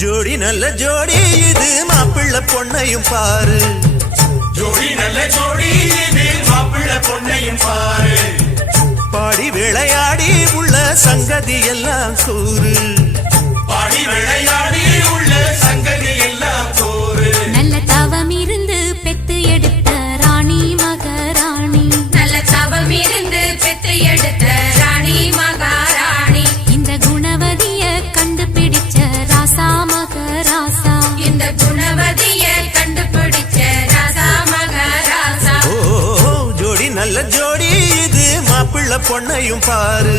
ஜோடி நல்ல ஜோடி இது மாப்பிள்ள பொண்ணையும் பாரு. ஜோடி நல்ல ஜோடி இது மாப்பிள்ள பொண்ணையும் பாரு. பாடி விளையாடி உள்ள சங்கதி எல்லாம் கூறு. பாடி விளையாடி உள்ள சங்கதி எல்லாம் கூறு. நல்ல தவம் இருந்து பெத்து எடுத்த ராணி மகாராணி. நல்ல தவம் இருந்து பெத்து எடுத்த ராணி மகாராணி. இந்த குணவதிய கண்டுபிடிச்ச ராசா மகராசா. இந்த குணவதிய கண்டுபிடிச்ச ராசா மகாராசா. ஓ ஜோடி நல்ல ஜோடி இது மாப்பிள்ள பொண்ணையும் பாரு.